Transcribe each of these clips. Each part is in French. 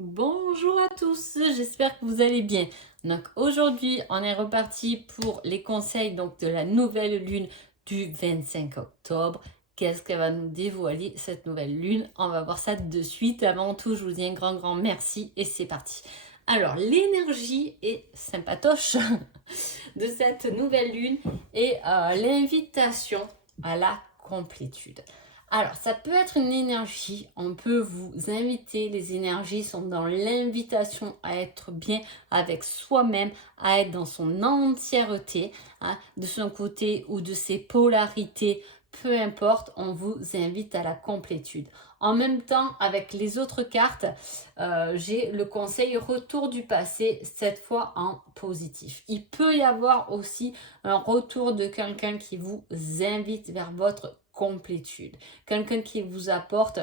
Bonjour à tous, j'espère que vous allez bien. Donc aujourd'hui, on est reparti pour les conseils de la nouvelle lune du 25 octobre. Qu'est-ce qu'elle va nous dévoiler cette nouvelle lune? On va voir ça de suite. Avant tout, je vous dis un grand merci et c'est parti. Alors, l'énergie est sympatoche de cette nouvelle lune et l'invitation à la complétude. Alors, ça peut être une énergie, on peut vous inviter, les énergies sont dans l'invitation à être bien avec soi-même, à être dans son entièreté, de son côté ou de ses polarités, peu importe, on vous invite à la complétude. En même temps, avec les autres cartes, j'ai le conseil retour du passé, cette fois en positif. Il peut y avoir aussi un retour de quelqu'un qui vous invite vers votre complétude. Quelqu'un qui vous apporte,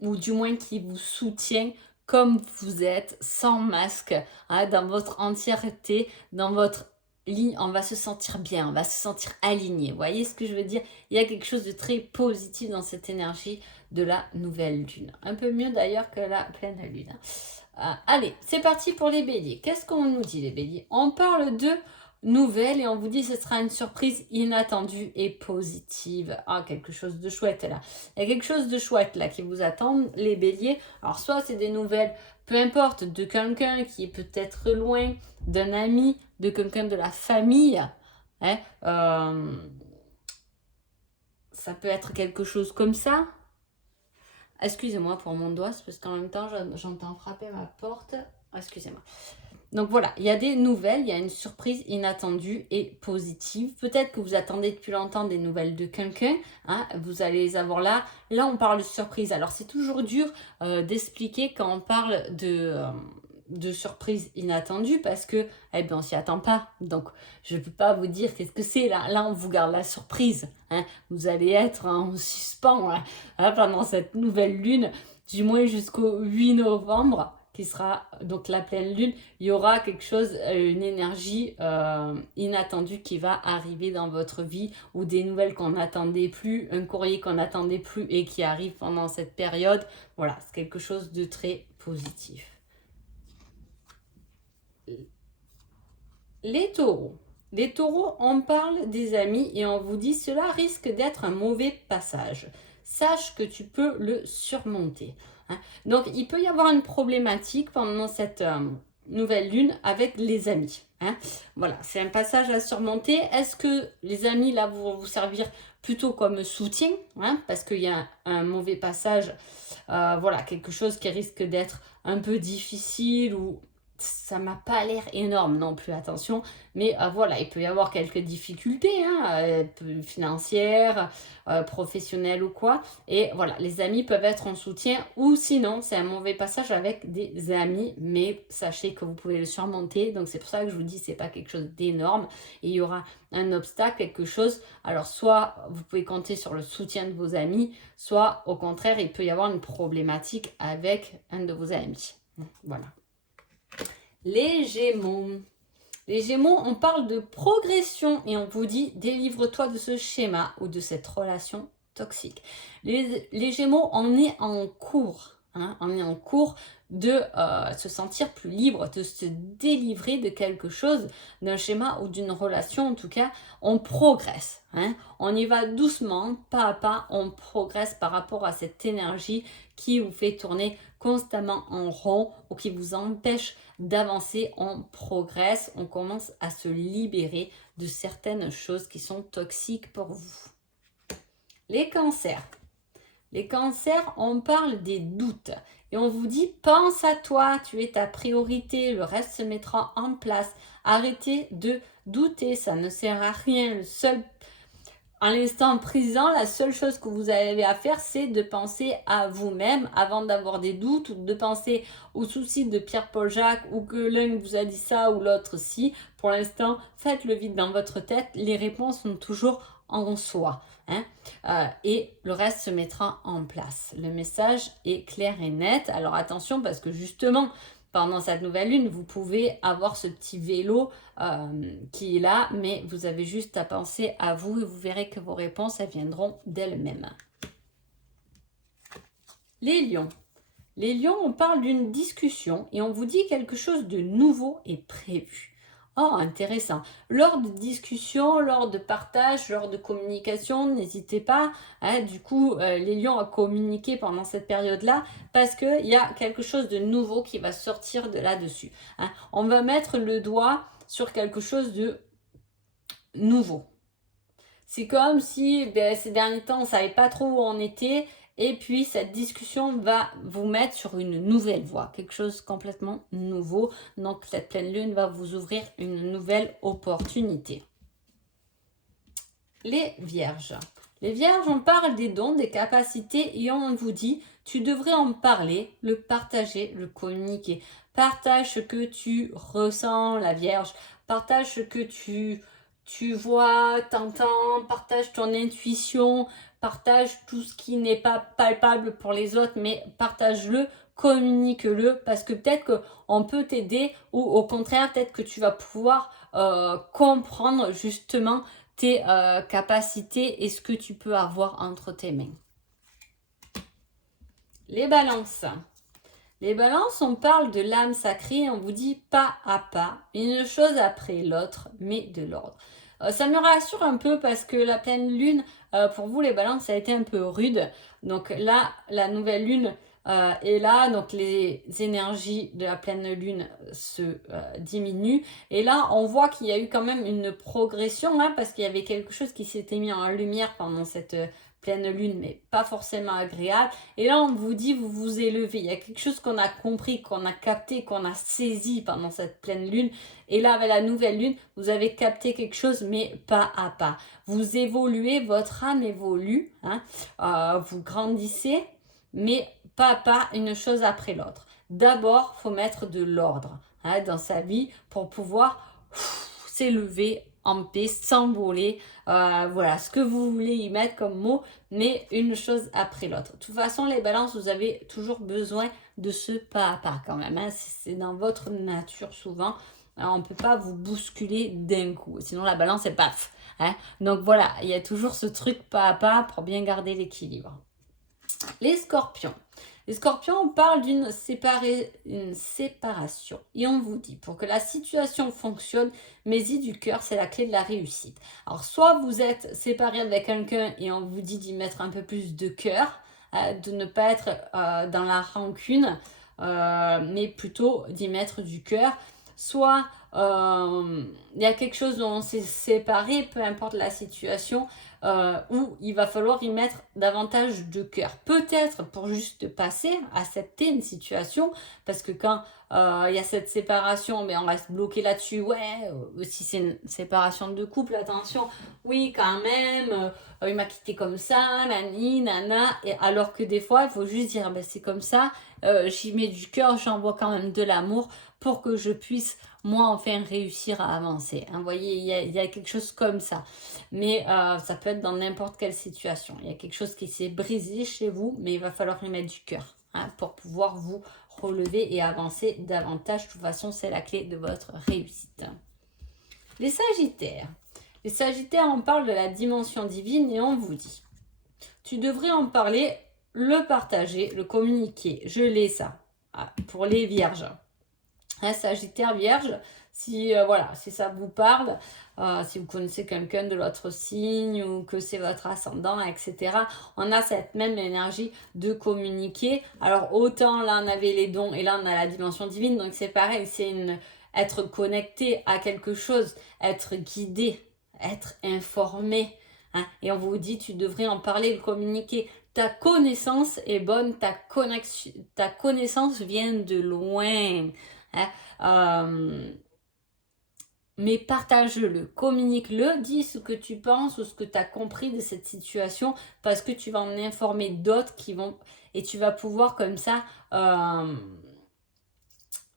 ou du moins qui vous soutient comme vous êtes, sans masque, dans votre entièreté, dans votre ligne, on va se sentir bien, on va se sentir aligné. Vous voyez ce que je veux dire? Il y a quelque chose de très positif dans cette énergie de la nouvelle lune. Un peu mieux d'ailleurs que la pleine lune. Allez, c'est parti pour les béliers. Qu'est-ce qu'on nous dit les béliers? On parle de nouvelles et on vous dit que ce sera une surprise inattendue et positive. Ah, quelque chose de chouette là. Il y a quelque chose de chouette là qui vous attend les béliers. Alors soit c'est des nouvelles, peu importe, de quelqu'un qui est peut-être loin, d'un ami, de quelqu'un de la famille. Hein, ça peut être quelque chose comme ça. Excusez-moi pour mon doigt, c'est parce qu'en même temps, j'entends frapper ma porte. Excusez-moi. Donc voilà, il y a des nouvelles, il y a une surprise inattendue et positive. Peut-être que vous attendez depuis longtemps des nouvelles de quelqu'un, vous allez les avoir là. Là, on parle de surprise. Alors, c'est toujours dur d'expliquer quand on parle de surprise inattendue parce que, on s'y attend pas. Donc, je ne peux pas vous dire qu'est-ce que c'est. Là, on vous garde la surprise. Vous allez être en suspens pendant cette nouvelle lune, du moins jusqu'au 8 novembre qui sera donc la pleine lune, il y aura quelque chose, une énergie inattendue qui va arriver dans votre vie ou des nouvelles qu'on n'attendait plus, un courrier qu'on n'attendait plus et qui arrive pendant cette période. Voilà, c'est quelque chose de très positif. Les taureaux. Les taureaux, on parle des amis et on vous dit cela risque d'être un mauvais passage. Sache que tu peux le surmonter. Donc, il peut y avoir une problématique pendant cette nouvelle lune avec les amis. Voilà, c'est un passage à surmonter. Est-ce que les amis, là, vont vous servir plutôt comme soutien, parce qu'il y a un mauvais passage, voilà, quelque chose qui risque d'être un peu difficile ou ça m'a pas l'air énorme non plus, attention, mais voilà, il peut y avoir quelques difficultés financières, professionnelles ou quoi, et voilà, les amis peuvent être en soutien, ou sinon, c'est un mauvais passage avec des amis, mais sachez que vous pouvez le surmonter, donc c'est pour ça que je vous dis, c'est pas quelque chose d'énorme, et il y aura un obstacle, quelque chose, alors soit vous pouvez compter sur le soutien de vos amis, soit au contraire, il peut y avoir une problématique avec un de vos amis. Voilà. Les Gémeaux. Les Gémeaux, on parle de progression et on vous dit délivre-toi de ce schéma ou de cette relation toxique. Les Gémeaux, on est en cours. On est en cours de se sentir plus libre, de se délivrer de quelque chose, d'un schéma ou d'une relation. En tout cas, on progresse. On y va doucement, pas à pas, on progresse par rapport à cette énergie qui vous fait tourner constamment en rond ou qui vous empêche d'avancer, on progresse, on commence à se libérer de certaines choses qui sont toxiques pour vous. Les cancers. Les cancers, on parle des doutes et on vous dit pense à toi, tu es ta priorité, le reste se mettra en place. Arrêtez de douter, ça ne sert à rien. Le seul En l'instant présent, la seule chose que vous avez à faire, c'est de penser à vous-même avant d'avoir des doutes ou de penser aux soucis de Pierre-Paul Jacques ou que l'un vous a dit ça ou l'autre si. Pour l'instant, faites le vide dans votre tête. Les réponses sont toujours en soi. Et le reste se mettra en place. Le message est clair et net. Alors attention parce que justement, pendant cette nouvelle lune, vous pouvez avoir ce petit vélo qui est là, mais vous avez juste à penser à vous et vous verrez que vos réponses elles viendront d'elles-mêmes. Les lions. Les lions, on parle d'une discussion et on vous dit quelque chose de nouveau est prévu. Oh, intéressant. Lors de discussion, lors de partage, lors de communication, n'hésitez pas, hein, du coup, les lions à communiquer pendant cette période-là parce qu'il y a quelque chose de nouveau qui va sortir de là-dessus. Hein. On va mettre le doigt sur quelque chose de nouveau. C'est comme si ces derniers temps, on ne savait pas trop où on était. Et puis, cette discussion va vous mettre sur une nouvelle voie, quelque chose complètement nouveau. Donc, cette pleine lune va vous ouvrir une nouvelle opportunité. Les vierges. Les vierges, on parle des dons, des capacités et on vous dit, tu devrais en parler, le partager, le communiquer. Partage ce que tu ressens, la vierge. Partage ce que tu vois, t'entends, partage ton intuition, partage tout ce qui n'est pas palpable pour les autres, mais partage-le, communique-le, parce que peut-être qu'on peut t'aider ou au contraire, peut-être que tu vas pouvoir comprendre justement tes capacités et ce que tu peux avoir entre tes mains. Les balances. Les balances, on parle de l'âme sacrée, on vous dit pas à pas, une chose après l'autre, mais de l'ordre. Ça me rassure un peu parce que la pleine lune, pour vous les balances, ça a été un peu rude. Donc là, la nouvelle lune est là, donc les énergies de la pleine lune se diminuent. Et là, on voit qu'il y a eu quand même une progression, hein, parce qu'il y avait quelque chose qui s'était mis en lumière pendant cette pleine lune, mais pas forcément agréable. Et là, on vous dit, vous vous élevez. Il y a quelque chose qu'on a compris, qu'on a capté, qu'on a saisi pendant cette pleine lune. Et là, avec la nouvelle lune, vous avez capté quelque chose, mais pas à pas. Vous évoluez, votre âme évolue, hein, vous grandissez, mais pas à pas, une chose après l'autre. D'abord, il faut mettre de l'ordre dans sa vie pour pouvoir s'élever en paix, s'envoler, voilà, ce que vous voulez y mettre comme mot, mais une chose après l'autre. De toute façon, les balances, vous avez toujours besoin de ce pas à pas quand même, hein. C'est dans votre nature souvent. Alors, on ne peut pas vous bousculer d'un coup, sinon la balance est paf. Hein. Donc voilà, il y a toujours ce truc pas à pas pour bien garder l'équilibre. Les scorpions. Les scorpions, on parle d'une séparation. Et on vous dit, pour que la situation fonctionne, mets-y du cœur, c'est la clé de la réussite. Alors, soit vous êtes séparé avec quelqu'un et on vous dit d'y mettre un peu plus de cœur, de ne pas être dans la rancune, mais plutôt d'y mettre du cœur. Soit il y a quelque chose dont on s'est séparé, peu importe la situation, où il va falloir y mettre davantage de cœur. Peut-être pour juste passer, accepter une situation, parce que quand il y a cette séparation, mais on reste bloqué là-dessus. Ouais, si c'est une séparation de couple, attention, oui, quand même, il m'a quitté comme ça, nani, nana, et alors que des fois, il faut juste dire, ben, c'est comme ça, j'y mets du cœur, j'envoie quand même de l'amour pour que je puisse, moi, enfin, réussir à avancer. Vous voyez, il y a quelque chose comme ça. Mais ça peut être dans n'importe quelle situation. Il y a quelque chose qui s'est brisé chez vous, mais il va falloir y mettre du cœur pour pouvoir vous relever et avancer davantage. De toute façon, c'est la clé de votre réussite. Les Sagittaires. Les Sagittaires, on parle de la dimension divine et on vous dit, tu devrais en parler, le partager, le communiquer. Je l'ai ça pour les Vierges. Sagittaire, Vierge, si voilà, si ça vous parle, si vous connaissez quelqu'un de l'autre signe ou que c'est votre ascendant, etc. On a cette même énergie de communiquer. Alors autant là on avait les dons et là on a la dimension divine, donc c'est pareil, c'est être connecté à quelque chose, être guidé, être informé. Et on vous dit, tu devrais en parler, le communiquer. Ta connaissance est bonne, ta connaissance vient de loin. Mais partage-le, communique-le, dis ce que tu penses ou ce que tu as compris de cette situation parce que tu vas en informer d'autres qui vont et tu vas pouvoir comme ça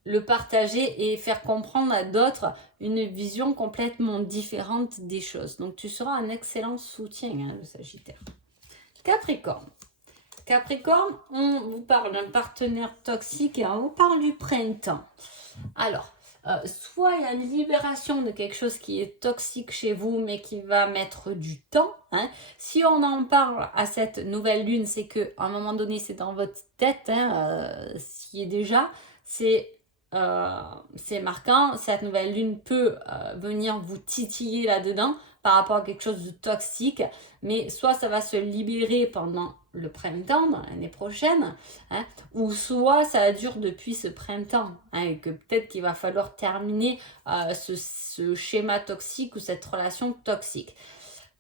le partager et faire comprendre à d'autres une vision complètement différente des choses. Donc tu seras un excellent soutien, le Sagittaire. Capricorne. Capricorne, on vous parle d'un partenaire toxique et on vous parle du printemps. Alors, soit il y a une libération de quelque chose qui est toxique chez vous, mais qui va mettre du temps. Hein. Si on en parle à cette nouvelle lune, c'est qu'à un moment donné, c'est dans votre tête, ce qui est déjà, c'est marquant. Cette nouvelle lune peut venir vous titiller là-dedans par rapport à quelque chose de toxique, mais soit ça va se libérer pendant le printemps, dans l'année prochaine, hein, ou soit ça dure depuis ce printemps, hein, et que peut-être qu'il va falloir terminer ce schéma toxique ou cette relation toxique.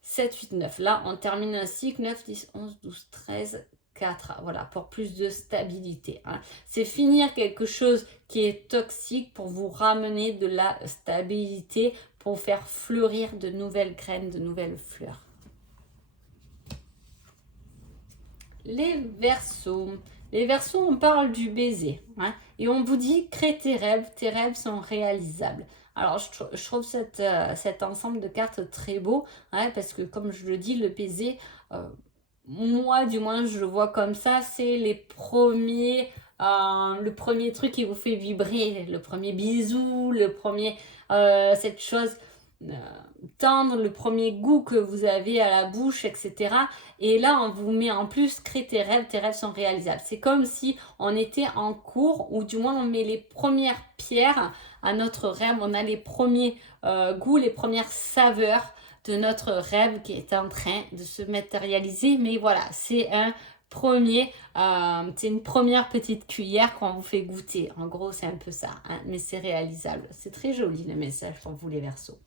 7, 8, 9, là on termine un cycle, 9, 10, 11, 12, 13, 4, voilà, pour plus de stabilité. Hein. C'est finir quelque chose qui est toxique pour vous ramener de la stabilité, pour faire fleurir de nouvelles graines, de nouvelles fleurs. Les Verseaux. Les Verseaux, on parle du baiser. Hein, et on vous dit, crée tes rêves sont réalisables. Alors, je trouve cet ensemble de cartes très beau, hein, parce que comme je le dis, le baiser, moi du moins, je le vois comme ça, c'est le premier truc qui vous fait vibrer, le premier bisou, le premier, cette chose tendre, le premier goût que vous avez à la bouche, etc. Et là, on vous met en plus, crée tes rêves sont réalisables. C'est comme si on était en cours, ou du moins on met les premières pierres à notre rêve, on a les premiers goûts, les premières saveurs de notre rêve qui est en train de se matérialiser. Mais voilà, c'est c'est une première petite cuillère qu'on vous fait goûter. En gros, c'est un peu ça, hein, mais c'est réalisable. C'est très joli le message pour vous les Verseaux.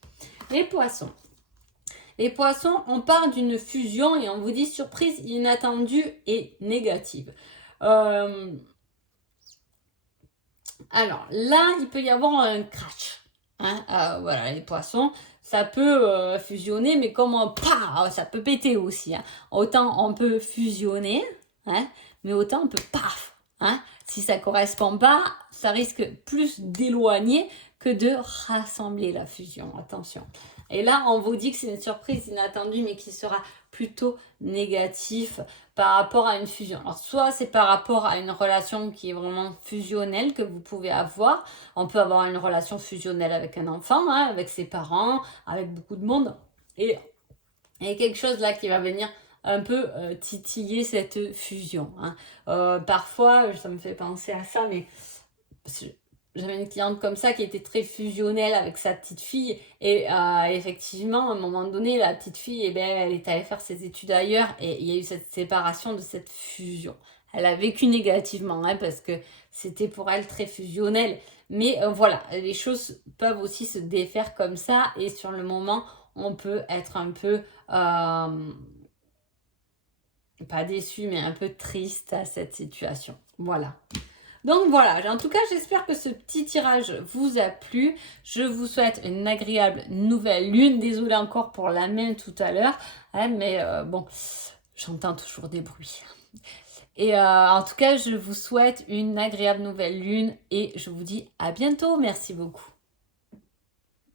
Les Poissons. Les Poissons, on parle d'une fusion et on vous dit surprise inattendue et négative. Alors là, il peut y avoir un crash. Hein, voilà, les Poissons, ça peut fusionner, mais comme ça peut péter aussi. Hein. Autant on peut fusionner, hein, mais autant on peut paf. Hein. Si ça ne correspond pas, ça risque plus d'éloigner que de rassembler la fusion. Attention. Et là, on vous dit que c'est une surprise inattendue, mais qui sera plutôt négatif par rapport à une fusion. Alors, soit c'est par rapport à une relation qui est vraiment fusionnelle que vous pouvez avoir. On peut avoir une relation fusionnelle avec un enfant, hein, avec ses parents, avec beaucoup de monde. Et quelque chose là qui va venir un peu titiller cette fusion. Hein. Parfois, ça me fait penser à ça, mais j'avais une cliente comme ça qui était très fusionnelle avec sa petite fille et effectivement à un moment donné la petite fille elle est allée faire ses études ailleurs et il y a eu cette séparation de cette fusion. Elle a vécu négativement hein, parce que c'était pour elle très fusionnel, mais voilà, les choses peuvent aussi se défaire comme ça et sur le moment on peut être un peu pas déçu mais un peu triste à cette situation. Voilà. Donc voilà, en tout cas, j'espère que ce petit tirage vous a plu. Je vous souhaite une agréable nouvelle lune. Désolée encore pour la main tout à l'heure, hein, mais bon, j'entends toujours des bruits. Et en tout cas, je vous souhaite une agréable nouvelle lune et je vous dis à bientôt. Merci beaucoup.